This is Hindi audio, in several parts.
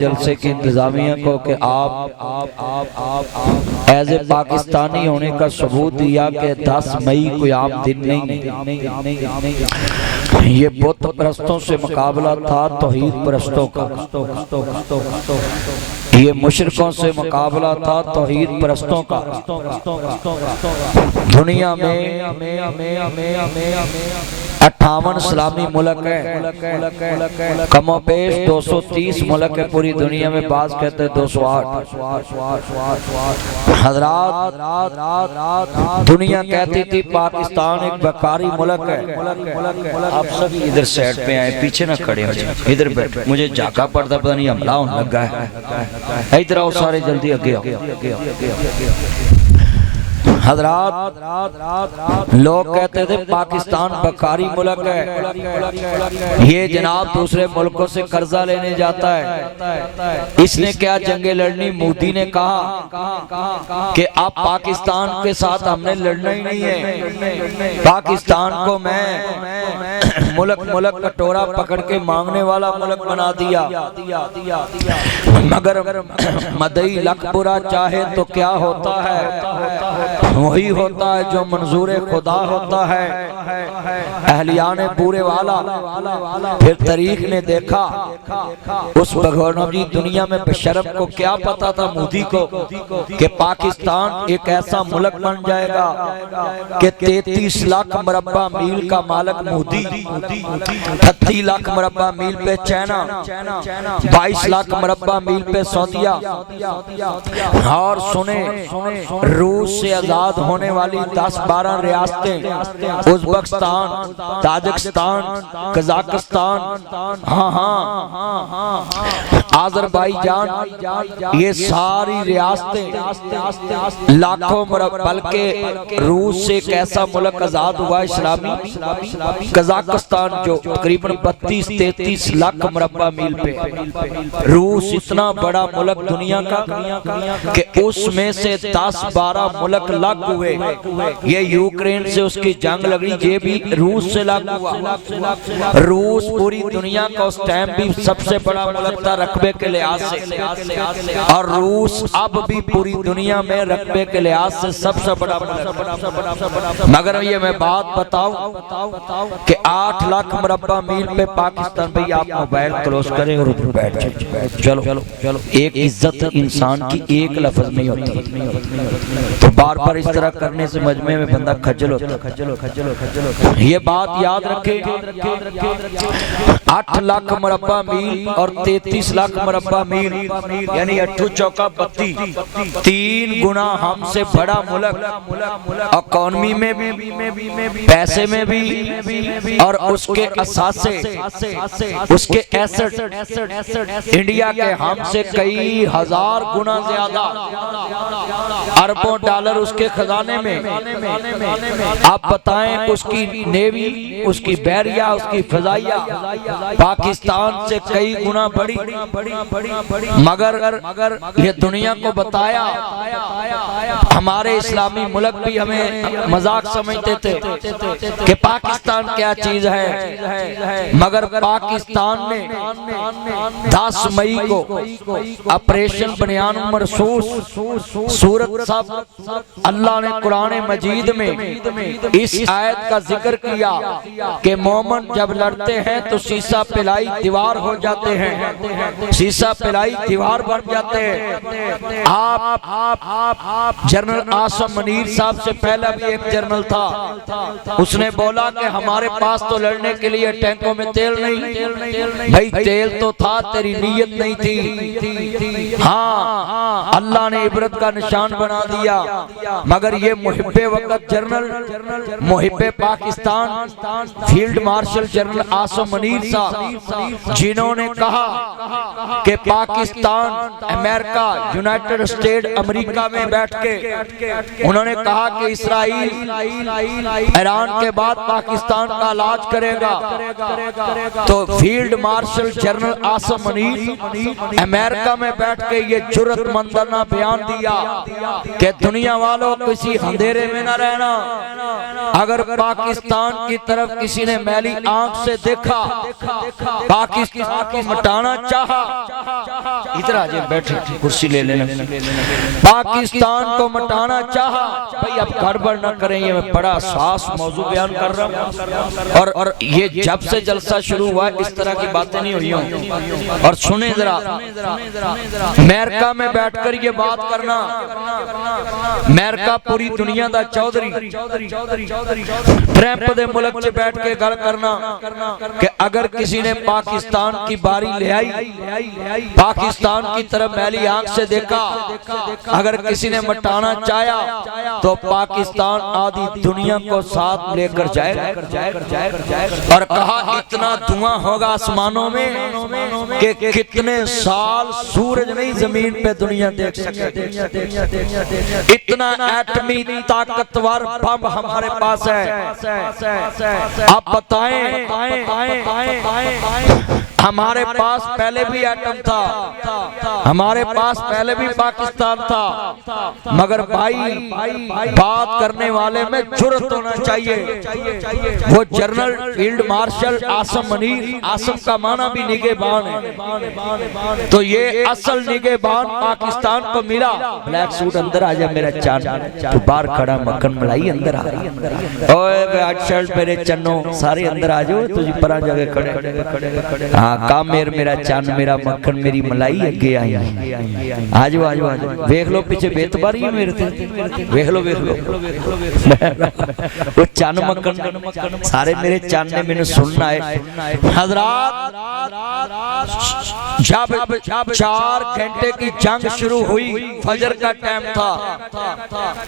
जलसे की इंतजामिया को कि आप एज ए पाकिस्तानी होने का सबूत दिया कि 10 मई कोई आम दिन नहीं। ये बुत परस्तों से मुकाबला था तौहीद परस्तों का, ये मुशरिकों से मुकाबला था तौहीद परस्तों का। दुनिया में 58 इस्लामी मुल्क है, कमोपेश 230 मुल्क है पूरी दुनिया में, बाज कहते हैं 208। हजरात, दुनिया कहती थी पाकिस्तान एक बेकारी मुल्क है। आप सभी इधर साइड पे आए, पीछे ना खड़े हो जाए, इधर बैठे। मुझे झाका पड़ता पता नहीं हमला होने लगा है। इधर आओ सारे, जल्दी आगे आओ। हजरात, लोग कहते थे पाकिस्तान बकारी मुल्क है, ये जनाब दूसरे मुल्कों से कर्जा लेने जाता है। इसने क्या जंगे लड़नी? मोदी ने कहा कि अब पाकिस्तान के साथ हमने लड़ना ही नहीं है, पाकिस्तान को मैं मुल्क कटोरा पकड़ के मांगने वाला मुल्क बना दिया। मगर मदई लखपुरा चाहे तो क्या होता है, वही होता है जो मंजूर खुदा होता है। अहलियाने पूरे वाला। फिर तारीख ने देखा उस भगवानजी दुनिया में बेशरम को क्या पता था मोदी को कि पाकिस्तान एक ऐसा मुल्क बन जाएगा कि 33 लाख मुरब्बा मील का मालिक मोदी, 38 लाख मुरब्बा मील पे चाइना, 22 लाख मुरब्बा मील पे सऊदीया, और सुने रूस से आजाद होने वाली 10-12 रियासतें, उज़्बेकिस्तान, ताजिकिस्तान, कजाकिस्तान, आज़रबाईजान, ये सारी रियासतें लाखों बल्कि रूस से एक ऐसा मुल्क आजाद हुआ इस्लामी, कजाकिस्तान जो तकरीबन 32-33 लाख मुरब्बा मील पे। रूस इतना बड़ा मुल्क दुनिया का कि उसमें से 10-12 मुल्क लग हुए। ये यूक्रेन से उसकी जंग लगी, ये भी रूस से लग हुआ। रूस पूरी दुनिया का उस टाइम भी सबसे बड़ा मुल्क था रकबे के लिहाज से, और रूस अब भी पूरी दुनिया में रकबे के लिहाज से सबसे बड़ा मुल्क। मगर ये मैं बात बताऊं कि 8 लाख मुरब्बा मील पे पाकिस्तान। भाई आप मोबाइल क्लोज करें और उधर बैठ जाए। चलो चलो चलो, एक इज्जत इंसान की एक लफ्ज नहीं होती, तो बार बार इस तरह करने से मजमे में बंदा खजल होता है। ये बात याद रखे, 8 लाख मुरब्बा मील और 33 लाख मुरब्बा मील यानी 8 चौका 32, 3 गुना हमसे बड़ा मुल्क, इकॉनमी में भी, पैसे में भी, और उसके असासे, उसके एसेट इंडिया के हमसे कई हजार गुना ज्यादा, अरबों डॉलर उसके खजाने में। आप बताएं उसकी नेवी, उसकी बहरिया, उसकी फजाइया पाकिस्तान से कई गुना बड़ी। मगर ये दुनिया को बताया, हमारे इस्लामी मुल्क भी हमें मजाक समझते थे कि पाकिस्तान क्या चीज है। मगर पाकिस्तान ने 10 मई को ऑपरेशन बनियान मरसूस सूरत सब अल्लाह ने कुरान मजीद में इस आयत का जिक्र किया कि मोमन जब लड़ते हैं तो शीशा पिलाई दीवार हो जाते हैं, शीशा पिलाई दीवार बन जाते हैं। आप जनरल आसम मनीर साहब से पहले भी एक जनरल था, उसने बोला कि हमारे पास तो लड़ने के लिए टैंकों में तेल नहीं। भाई तेल तो था, तेरी नीयत नहीं थी। हाँ, अल्लाह ने इबरत का निशान बना दिया। मगर ये मुहिब्बे वक्त जनरल, मुहिब्बे Pakistan field marshal general Asim Munir साहब, जिन्होंने कहा कि Pakistan, America, United State America में बैठ के उन्होंने कहा कि इसराइल ईरान के बाद पाकिस्तान का इलाज करेगा। तो field marshal general Asim Munir America में बैठ के ये जुर्रतमंदाना बयान दिया कि दुनिया वालों किसी अंधेरे में न रहना, अगर पाकिस्तान की तरफ किसी ने मैली आंख से देखा, पाकिस्तान को मिटाना चाहा, इधर आ जाए बैठे कुर्सी ले लेना, पाकिस्तान को मिटाना चाहा, भाई अब गड़बड़ न करें, ये मैं बड़ा सास मौजू बयान कर रहा हूँ और ये जब से जलसा शुरू हुआ इस तरह की बातें नहीं हुई हों। और सुने जरा, अमेरिका में बैठकर ये बात करना, अमेरिका पूरी दुनिया दा चौधरी, ट्रंप दे मुल्क च बैठ के गल करना कि अगर किसी ने पाकिस्तान की बारी ले आई, पाकिस्तान की तरफ मैली आंख से देखा, अगर किसी ने मिटाना चाहा तो पाकिस्तान आधी दुनिया को साथ लेकर जाएगा। और कहा इतना धुआं होगा आसमानों में कि कितने साल सूरज नहीं जमीन पे दुनिया देख सके। इतना एटमी ताकतवर बम हमारे पास है। आप बताएं, हमारे पास पहले भी एटम था, हमारे पास पहले भी पाकिस्तान था, मगर भाई बात करने वाले में जुर्रत होना चाहिए। वो general field marshal Asim Munir, Asim का माना भी निगहबान है, तो ये असल निगहबान पाकिस्तान को मिला। ब्लैक सूट अंदर आ जा मेरा चांद, तू बाहर खड़ा मक्खन मलाई अंदर आ रही, ओए व्हाइट शर्ट मेरे चन्नो सारे अंदर आ जाओ, तुझी परा जगह खड़े। हाँ कामेर मेरा चन्न मेरा मक्खन मेरी मलाई अगे आई, आजो आजो आजो, वेख लो पीछे बेतबारी है मेरे ते, वेख लो वो चन्न मक्खन सारे मेरे चन्न ने मैंने सुनना है। हजरात जब 4 घंटे की जंग शुरू हुई, फजर का टाइम था,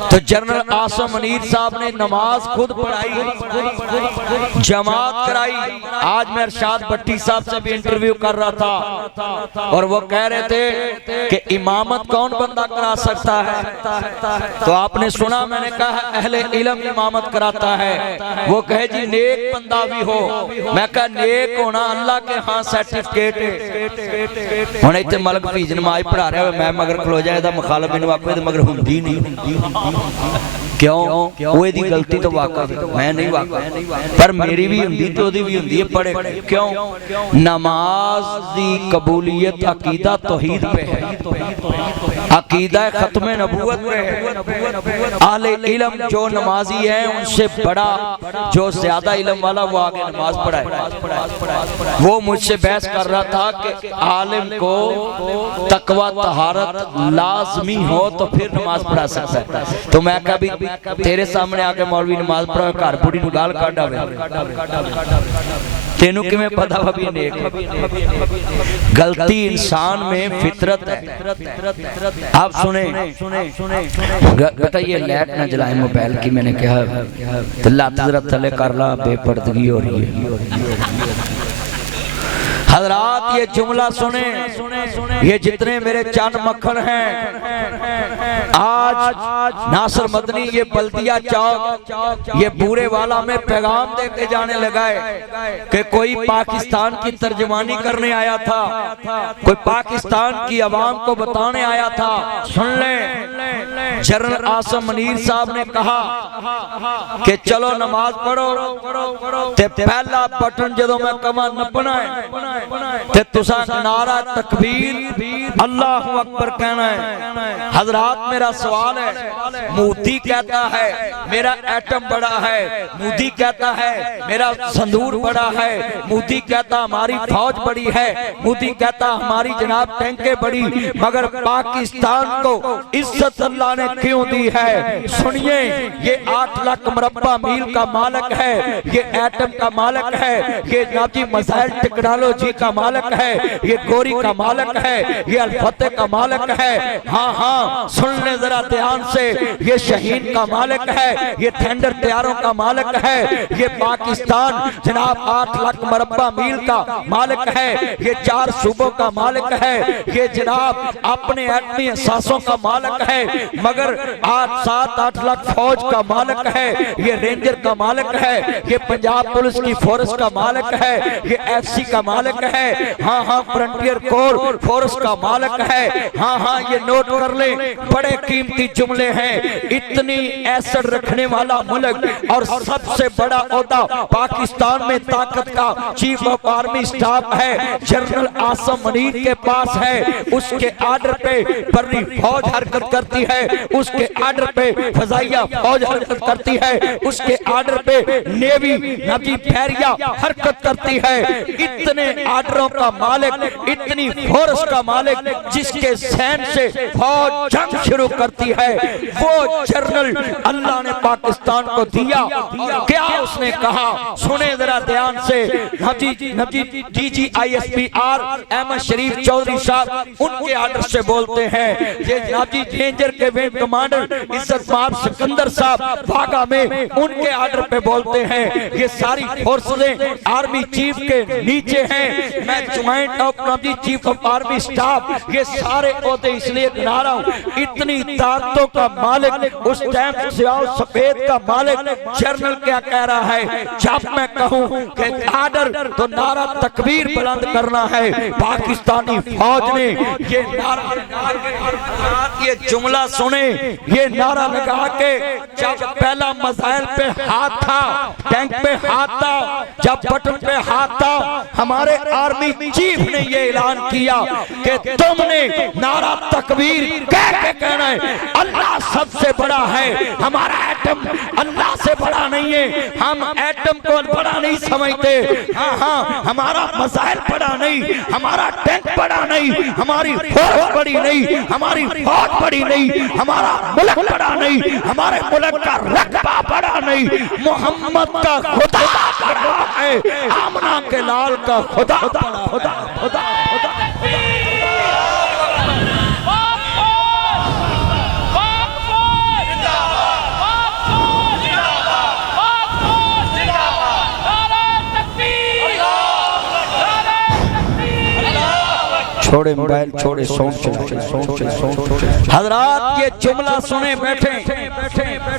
तो जनरल आसम मनीर साहब ने नमाज खुद पढ़ाई, जमात कराई। आज मैं अरशाद भट्टी साहब से भी इंटरव्यू कर रहा था और वो कह रहे थे कि इमामत कौन बंदा करा सकता है, तो आपने सुना, मैंने कहा अहले इल्म इमामत कराता है। वो कहे जी नेक बंदा भी हो, मैं कहा नेक होना अल्लाह के हाँ सर्टिफिकेट है। हुण इत्थे मलक फीज नमाज पढ़ा रहा है, मैं मगर खलो जाए दा मुखालफ मैनूं आखे ते मगर हुंदी नहीं। क्यों? वो दी गलती तो वाकई मैं नहीं वाकई, पर मेरी भी हुंदी तो ओदी भी हुंदी है, पढ़े क्यों? नमाज दी कबूलियत अकीदा तौहीद पे है, अकीदा खत्म नबूवत पे है। आले इल्म जो नमाजी है उनसे बड़ा जो ज्यादा इल्म वाला वो आगे नमाज पढ़ाए। वो मुझसे बहस कर रहा था कि आलिम को तकवा तहारत लाजमी हो तो फिर नमाज पढ़ा सकता है, तो मैं कभी तेरे सामने आके मौलवी नमाज पढ़ा घर बुढ़ी नु गाल काट आवे, तेनू किवें पता वा भी नेक? गलती इंसान में फितरत है। आप सुने बेटा, ये लाइट ना जलाए मोबाइल की, मैंने कहा तो लात जरा थले कर ला, बेपर्दगी हो रही है। हजरात ये जुमला सुने, ये जितने मेरे चांद मक्खन हैं, आज नासिर मदनी ये बल्दिया चौक ये बूरे वाला में पैगाम देके जाने लगा है कि कोई पाकिस्तान की तर्जमानी करने आया था, कोई पाकिस्तान की आवाम को बताने आया था। सुन ले, जनरल आसम मनीर साहब ने कहा कि चलो नमाज पढ़ो, ते पहला बटन जदों मैं कमा नपना है ते तुसा नारा तकबीर अल्लाहु अकबर कहना है। हजरात मेरा सवाल है, मोदी कहता है मेरा एटम बड़ा है, मोदी कहता है मेरा संदूर बड़ा है, मोदी कहता हमारी फौज बड़ी है, मोदी कहता हमारी जनाब टैंकें बड़ी, मगर पाकिस्तान को इज्जत अल्लाह ने क्यों दी है? सुनिए, ये 8 लाख मुरब्बा मील का मालिक है, ये एटम का मालिक है, ये नाजी मसाइल टेक्नोलॉजी का मालिक है, ये गोरी का मालिक है, ये अल-फतेह का मालिक है। हाँ हाँ सुन ले जरा ध्यान से, ये शहीन का मालिक है, ये थंडर तैयारों का मालिक है, ये पाकिस्तान जनाब 8 लाख मुरब्बा मील का मालिक है, ये 4 सूबों का मालिक है, ये जनाब अपने एटमी एहसासों का मालिक है, मगर 7-8 लाख फौज का मालिक है, ये रेंजर का मालिक है, ये पंजाब पुलिस की फोर्स का मालिक है, ये FC का मालिक है, हाँ हाँ फ्रंटियर कोर फोर्स का मालिक है, है। हाँ हाँ ये नोट कर ले, बड़े कीमती जुमले हैं। इतनी एसिड रखने वाला मुल्क और सबसे बड़ा ओहदा पाकिस्तान में ताकत का चीफ ऑफ आर्मी स्टाफ है, जनरल आसम मुनीर के पास है। उसके आर्डर पे बर्री फौज हरकत करती है, उसके आर्डर पे फजाइया फौज हरकत करती है, उसके आर्डर पे नेवी नबी फैरिया हरकत करती है। इतने आर्डरों का मालिक, इतनी फोर्स का मालिक, जिसके सैन से फौज जंग शुरू करती है, वो जनरल अल्लाह ने पाकिस्तान को दिया। और क्या उसने कहा सुने जरा ध्यान से। DGISPR अहमद शरीफ चौधरी साहब उनके आर्डर से बोलते हैं। ये नाजी रेंजर के विंग कमांडर इज्जत माब सिकंदर साहब वाघा में उनके आर्डर पे बोलते हैं। ये सारी फोर्सें आर्मी चीफ के नीचे हैं। मैं joint of Nazi chief of army staff, ये सारे ओहदे इसलिए गिना रहा हूँ। इतनी ताकतों का मालिक, उस टाइम सियाल सफेद का मालिक जनरल क्या कह रहा है, जब मैं कहूँ कि आर्डर तो नारा तकबीर बुलंद करना है। पाकिस्तानी फौज ने ये नारा, ये जुमला सुने, ये नारा लगा के जब पहला मिसाइल पे हाथ था, टैंक पे हाथ था, जब बटन पे हाथ था, हमारे आर्मी चीफ ने ये ऐलान किया कि तुमने नारा तकबीर कह के कहना है अल्लाह सबसे बड़ा है। हमारा एटम अल्लाह से बड़ा नहीं है, हम एटम को बड़ा नहीं समझते। हाँ हाँ हमारा मिसाइल बड़ा नहीं, हमारा टैंक बड़ा नहीं, हमारी फोर्स बड़ी नहीं, हमारी फौज बड़ी नहीं, हमारा मुल्क बड़ा नहीं, हमारे मुल्क का रकबा बड़ा नहीं, मोहम्मद का खुदा बड़ा है, आमना के लाल का खुदा बड़ा खुदा खुदा खुदा। छोड़े मोबाइल, छोड़े सॉन्ग चला। हजरात ये जुमला सुने बैठे,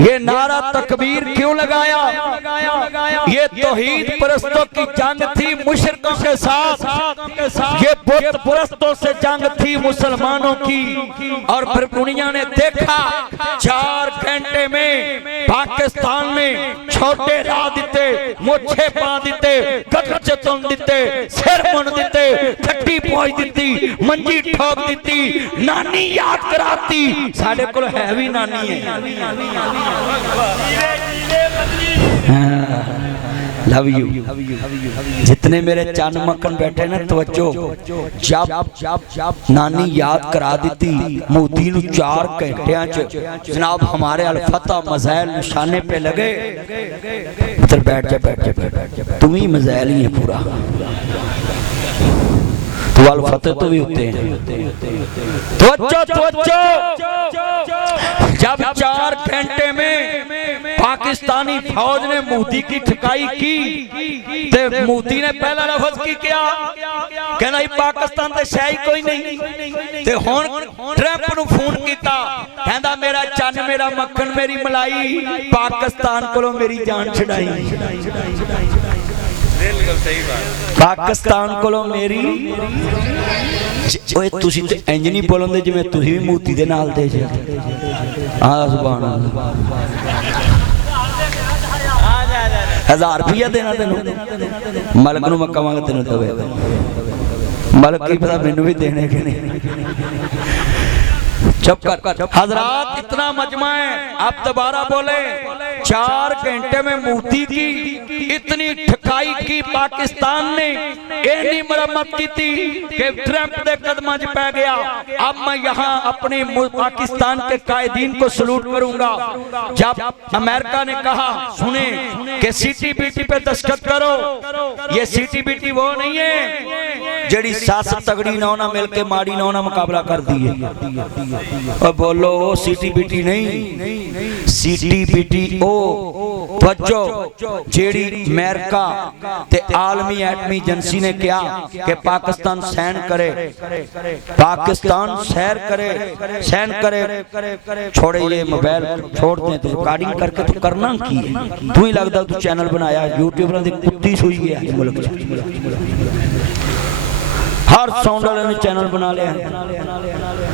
ये नारा तकबीर क्यों लगाया? ये तौहीद परस्तों की जंग थी मुशरिकों के साथ, ये बुत परस्तों से जंग थी मुसलमानों की। और फिर दुनिया ने देखा 4 घंटे में पाकिस्तान में छोटे रा दिते, मुछे पा दिते, गटर चतुन दिते, सिर मुन दिते, थट्टी पहुंच दिती, मंजी ठोक दी, नानी याद कराती। साढ़े को है भी नानी है। Love you. जितने मेरे चंद मक्खन बैठे ना तवज्जो, जब नानी याद करा दी मोदी नु 4 घंटियां च जनाब हमारे अल फतह मिसाइल निशाने पे लगे। इधर बैठ जा, तुम ही मिसाइल ही है पूरा, तो अल फतह तो भी होते हैं। जब 4 घंटे में पाकिस्तानी फौज ने मोदी की ठिकाई की, तो मोदी ने पहला लफ्ज की क्या कहना, पाकिस्तान ते शाही कोई नहीं। ते हुण ट्रंप नु फोन कीता, कहंदा मेरा चन्न, मेरा मक्खन, मेरी मलाई, पाकिस्तान कोलों मेरी जान छुड़ाई। पाकिस्तान कोलों मेरी ओए तुसी ते इंज नहीं बोलंदे जिवें तुसी भी मोदी दे नाल दे जे। हां सुभान अल्लाह। 1000 रुपया देना तेनू, मलक नू मक्का मांग तेनू दवे, मलक की पता मैनू भी देने के नहीं। चुप कर हजरात, इतना मजमा है। आप दोबारा बोले, 4 घंटे में मोदी की इतनी ठकाई की पाकिस्तान ने, इतनी मरम्मत की थी कि ट्रंप के कदम च पै गया। अब मैं यहाँ अपने पाकिस्तान के कायदीन को सलूट करूंगा। जब अमेरिका ने कहा सुने कि CTBT पे दस्तखत करो, ये CTBT वो नहीं है जेड़ी सास तगड़ी ना होना मिलके माड़ी ना होना मुकाबला कर दी है। और बोलो वो CTBT नहीं, CTBT ओ बच्चो जेड़ी अमेरिका ते आलमी एटमी एजेंसी ने क्या कि पाकिस्तान सहन करे, पाकिस्तान सहन करे। छोड़े ये मोबाइल छोड़ दे, तो रिकॉर्डिंग करके तो करना की है। तू ही लगता तू चैनल बनाया यूट्यूब दी कुत्ती सुई गया मुल्क। हर साउंड वाले ने चैनल बना लिया है।